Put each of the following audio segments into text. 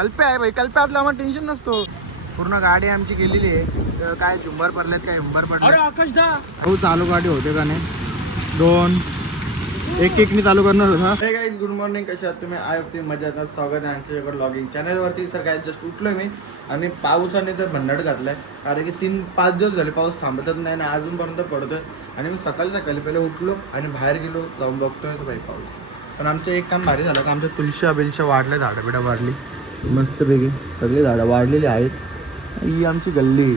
कल्पे आहे भाई, कल्प्यातलं आम्हाला टेन्शन नसतो. पूर्ण गाडी आमची गेलेली आहे. तर काय झुंबर पडलेत, काय हुंबर पडले. हो चालू गाडी होते का नाही, दोन एक एकनी चालू करणार होता. हे गाईज गुड मॉर्निंग, कशा आहात तुम्ही? आय होती मजा. स्वागत आहे आमच्याकडे लॉगिंग चॅनलवरती. तर काय जस्ट उठलोय मी आणि पावसाने तर भन्नाट घातलाय. कारण की 3-5 दिवस झाले पाऊस थांबतच नाही आणि अजूनपर्यंत पडतोय. आणि मी सकाळी पहिले उठलो आणि बाहेर गेलो, जाऊन बघतोय तर भाई पाऊस. पण आमचं एक काम भारी झालं का आमच्या तुळशी बिलशा वाढल्या, झाडं बिडं वाढली मस्तपैकी, सगळी झाडं वाढलेली आहेत. ही आमची गल्ली,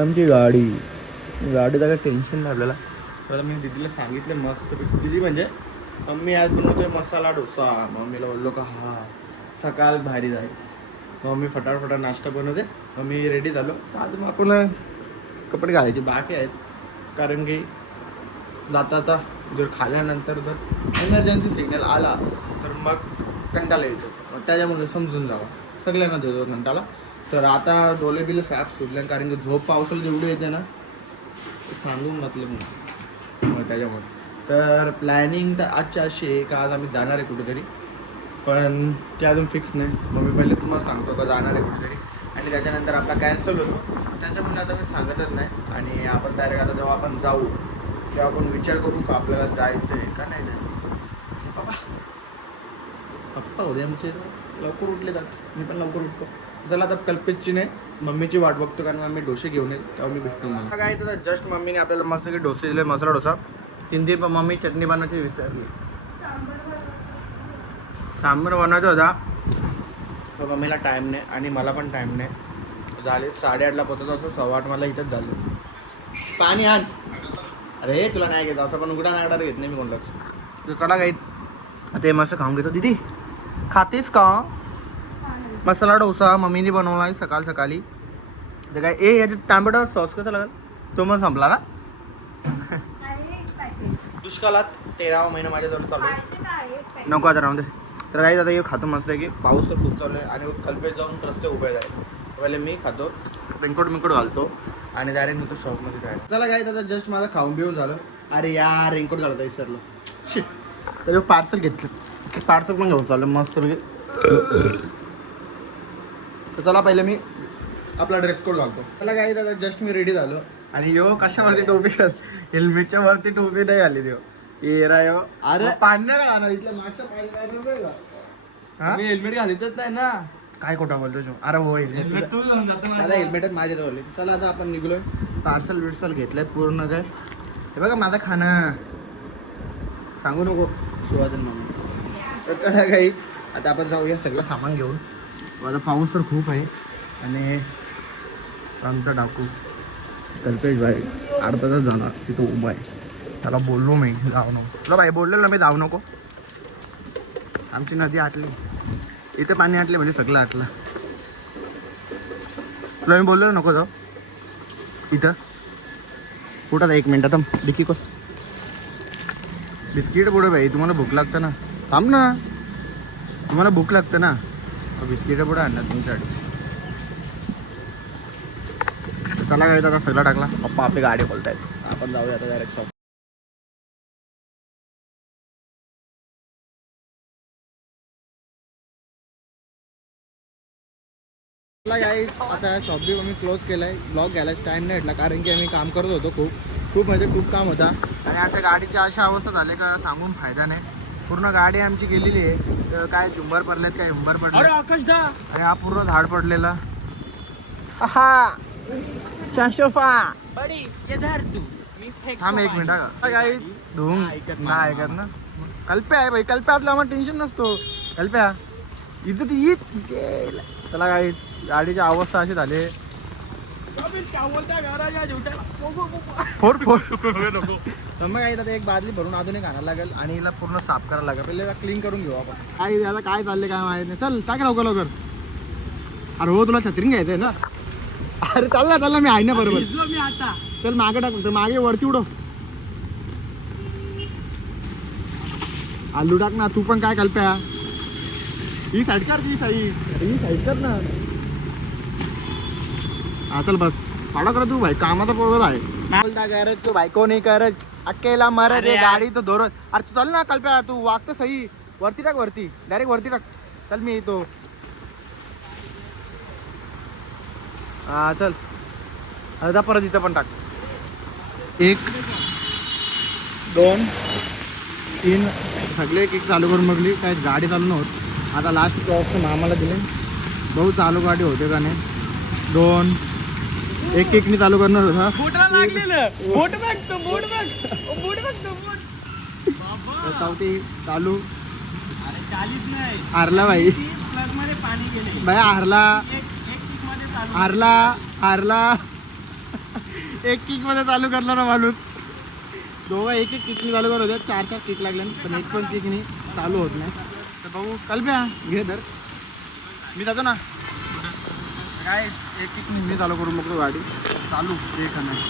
आमची गाडीचं काय टेन्शन नाही आपल्याला. तर मी दीदीला सांगितलं मस्तपैकी. दीदी म्हणजे मम्मी आज बनवतोय मसाला डोसा. मम्मीला बोललो का हा सकाळ भारी जाईल. मम्मी फटाफट नाश्ता बनवते. मम्मी रेडी झालो. आज मग आपण कपडे घालायचे बाकी आहेत. कारण की जाता जर खाल्यानंतर जर एमर्जन्सी सिग्नल आला तर मग कंटाळा येतो. त्याच्यामुळे समजून जावं, सगळ्यांना देतो कंटाळा. तर आता डोले बिले साफ सुटले. कारण की झोप पावसाला जेवढी येते ना सांगून घातलं मग त्याच्यामुळे. तर प्लॅनिंग तर आजची अशी आहे का आज आम्ही जाणार आहे कुठेतरी, पण ते अजून फिक्स नाही. मग मी पहिले तुम्हाला सांगतो का जाणार आहे कुठेतरी आणि त्याच्यानंतर आपला कॅन्सल होतो. त्याच्यामुळे आता मी सांगतच नाही. आणि आपण डायरेक्ट आता जेव्हा आपण जाऊ तेव्हा आपण विचार करू का आपल्याला जायचं आहे का नाही जायचं. पप्पा होते आमचे लवकर उठले जात, मी पण लवकर उठतो. चला आता कल्पेशची नाही मम्मीची वाट बघतो, कारण मम्मी डोसे घेऊन येईल तेव्हा मी भेटतो. मला काय तर जस्ट मम्मीने आपल्याला मस्त डोसे दिले, मसाला डोसा. हिंदी पण मम्मी चटणी बनवायची विसरली, सांबर बनवायचा होता. तर मम्मीला टाईम नाही आणि मला पण टाईम नाही. झाले 8:30ला पोचत असं 8:15 मला इथंच झालं. पाणी आण. अरे तुला नाही घेत असं, पण उघडा नागडा घेत नाही मी कोणताच. तर चला काही ते मस्त खाऊन घेतो. दीदी खातेस का मसाला डोसा? मम्मीने बनवला आहे सकाळी. तर काय याच्यात टॅमॅटो सॉस कसा लागेल तो मग संपला ना. दुष्काळात 13वा महिना माझ्याजवळ चालू आहे. नको आता राहून दे. तर काही आता हे खातो मस्त आहे की पाऊस तर खूप चालू आहे आणि कल्पेश जाऊन रस्ते उभे जाईल. पहिले मी खातो, रेनकोट घालतो आणि डायरेक्ट नंतर शॉपमध्ये जायचं. चला काय आता जस्ट माझं खाऊन पिऊन झालं. अरे यार रेनकोट घालता विसरलो. शिट. तर पार्सल घेतलं, पार्सल पण घेऊन चाललं मस्त म्हणजे. तर चला पहिले मी आपला ड्रेस कोड घालतो. त्याला काय दादा जस्ट मी रेडी झालो आणि यो कशावरती टोपी हेल्मेटच्या वरती टोपी नाही घाली देव येरा यो. अरे पाणी नाही घालणार इथल्या मागच्या पाणी. मी हेल्मेट घालीतच नाही ना. काय खोटा बोलतो. अरे हो हेल्मेट तू लावून जातो. मला हेल्मेटच माझ्या जवळ. चला आता आपण निघलोय. पार्सल बिर्सल घेतलंय पूर्ण. काय हे बघा माझा खाना सांगू नको शिवाजन म्हणून. तर चला काही आता आपण जाऊया सगळं सामान घेऊन. आता पाऊस तर खूप आहे आणि आमचा डाकू कल्पेश भाई अर्धा तास झाला तिथं उभा आहे. त्याला बोललो मी जाऊ नको. तुला भाई बोललेलं ना मी जाऊ नको. आमची नदी आटली, इथे पाणी आटले म्हणजे सगळं आटलं. तुला मी बोललेलं नको जाऊ इथं. कुठं 1 मिनटं डिकी को बिस्किट पुढे भाई. तुम्हाला भूक लागतं ना, थांब ना. तुम्हाला भूक लागतं ना, बिस्किट पुढे आणणार तुमच्यासाठी. चला काय आता सगळा टाकला. पप्पा आपली गाडी बोलतायत. आपण जाऊया आता डायरेक्ट शॉप. आता शॉप बी आम्ही क्लोज केलाय. ब्लॉग घ्यायला टाईम नाही भेटला कारण की आम्ही काम करत होतो. खूप म्हणजे खूप काम होता. आणि आता गाडीची अशा अवस्था झाली का सांगून फायदा नाही. पूर्ण गाडी आमची गेलेली आहे. तर काय झुंबर पडलेत, काय हुंबर पडले आणि हा पूर्ण झाड पडलेला. हा थांब 1 मिनिट काय धुवून नाही ऐकत ना. कल्प्या आहे भाई, कल्प्यातलं आम्हाला टेन्शन नसतो. कल्प्या इथं ती ईद. चला काय गाडीची अवस्था अशी झाली. मग काही आता एक बादली भरून अजून एक आणायला लागेल आणि हिला पूर्ण साफ करायला लागेल. पहिले क्लीन करून घेऊ आपण. काय याला काय चाललंय काय माहिती नाही. चल टाक लवकर. अरे हो तुला छत्रीन घ्यायचंय ना. अरे चालला मी आहे ना बरोबर. चल मागे टाक, मागे वरती उडव. आलू टाक ना तू पण. काय कल्प्या ही साईड कर, ही साईड कर ना. हा चल बस पाडा कर तू भाई, कामाचा प्रॉब्लेम आहे. गॅरेज तू बायको नाही करत अकेला मरत रे गाडी तो धोरत. अरे तू चल ना कल्प्या, तू वागतं सही. वरती टाक, वरती डायरेक्ट वरती टाक. चल मी येतो. हा चल आता परत इथं पण टाक. 1 2 3 सगळे एक चालू करून बघली काय गाडी चालू नव्हत. आता लास्ट ऑप्शन मामाला दिले. भाऊ चालू गाडी होते का नाही. 2 एक एकनी चालू करणार होता. चालू हारला भाई. भाई हारला एक किक मध्ये चालू करणार माणूस. दोघं एक किकनी चालू करत होते. 4 किक लागले पण एक पण किकनी चालू होत नाही. तर भाऊ कल्प्या घे तर मी जातो ना. काय एक किकनी मी चालू करून बघतो गाडी चालू ते का नाही.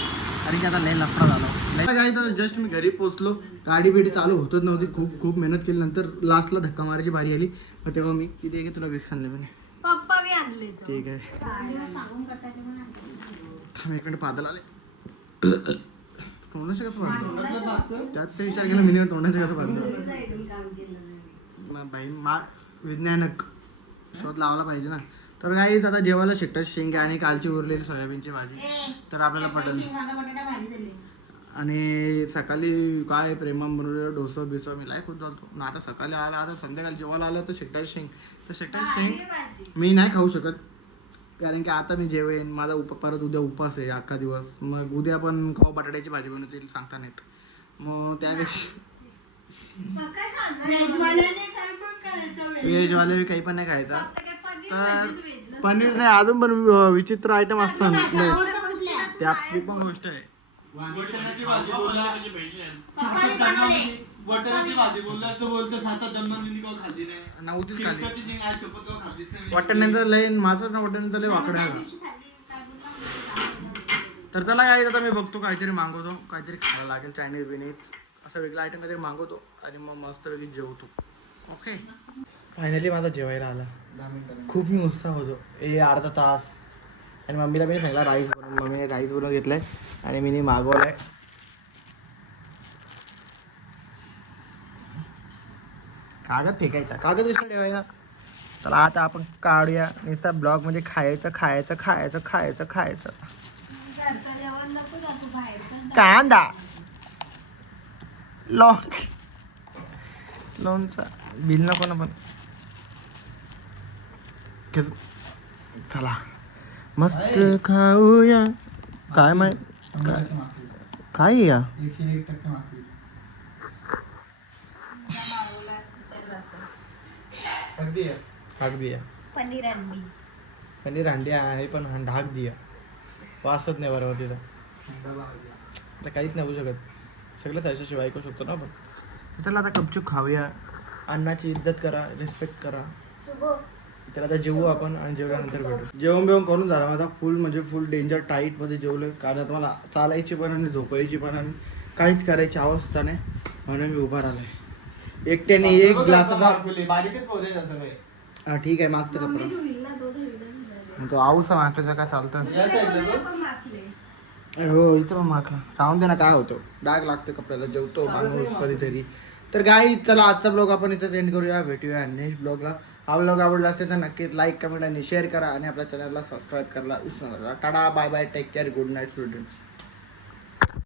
कारण की आता लय लफडा झाला. काय तर जस्ट मी घरी पोचलो. गाडी बिडी चालू होतच नव्हती. खूप मेहनत केली. नंतर लास्टला धक्का मारायची भारी आली. मग तेव्हा मी किती आहे की तुला विक्स आणले म्हणे. पप्पा बी आणले. ठीक आहे थांब 1 मिनिट पादल आले. तोंडाचं कसं बांधलं त्यात ते विचार केला मी तोंडाचं कसं बांधलं. भाई विज्ञानक शोध लावला पाहिजे ना. तर काही आता जेवायला शेकटाची शेंगे आणि कालची उरलेली सोयाबीनची भाजी तर आपल्याला पटेल. आणि सकाळी काय प्रेमम बनवलेलं डोसं बिसं मी खूप चालतो ना. आता सकाळी आला आता संध्याकाळी जेवायला आलं तर शेकटाची शेंग. तर शेकटाची शेंग मी नाही खाऊ शकत कारण की आता मी जेवेन. माझा परत उद्या उपास आहे अख्खा दिवस. मग उद्या पण खाऊ बटाट्याची भाजी बनवतील सांगता नाहीत. मग त्यापेक्षा व्हेजवाले काही पण नाही खायचा. तर पनीर नाही अजून पण विचित्र आयटम असतात त्या पण गोष्ट आहे. वटण्याची भाजी बोलला तो बोलतो 7 जन्मांनी का खाल्ली नाही. नव्हतीच खाली खाल्ली वाटण्याचं लय माझं ना वाटण्याचं लय वाकडं आहे. तर त्याला काय आता मी बघतो काहीतरी मागवतो. काहीतरी खायला लागेल चायनीज बिनीज असं वेगळं आयटम काहीतरी मागवतो आणि मग मस्त वेगळी जेवतो. ओके फायनली माझा जेवायला आला. खूप मी उत्साह होतो. अर्धा तास. आणि मम्मीला मी सांगितलं राईस बनवून. मम्मीने राईस बनवून घेतलाय आणि मी मागवलाय. कागद फेकायचा कागद विसरून ठेवायचा. चला आता आपण काढूया. नुसता ब्लॉगमध्ये खायचं खायचं खायचं खायचं खायचं. कांदा लोणचा बिल नको ना पण. चला मस्त खाऊया. काय माहित काय या हाक पनीर अंडी आहे पण ढाक दिया वाचत नाही बरोबर तिथं. आता काहीच नाही होऊ शकत. सगळं त्याच्याशिवाय ऐकू शकतो ना आपण. चला आता कपचूप खाऊया. अन्नाची इज्जत करा रिस्पेक्ट करा. तर आता जेवू आपण आणि जेवल्यानंतर भेटू. जेवण बिवण करून झाला माझा फुल म्हणजे फुल डेंजर टाईटमध्ये जेवलं. कारण आता मला चालायची पण आणि झोपायची पण आणि काहीच करायची अवस्था नाही. म्हणून मी उभा राहिलाय एकट्याने. एक ग्लासाचा हा ठीक आहे मागतं कपडा तो आऊसा मागल्याचं काय चालतं. अरे हो इथं पण मागला राहून दे ना काय होतं. डाग लागतो कपड्याला जेवतो माणूस कधीतरी. तर काय चला आजचा ब्लॉग आपण इथं एंड करूया. भेटूया नेक्स्ट ब्लॉगला. हा ब्लॉग आवडला असेल तर नक्कीच लाईक कमेंट आणि शेअर करा आणि आपल्या चॅनलला सबस्क्राईब करायला विसरू नका. Tata bye bye take care good night students.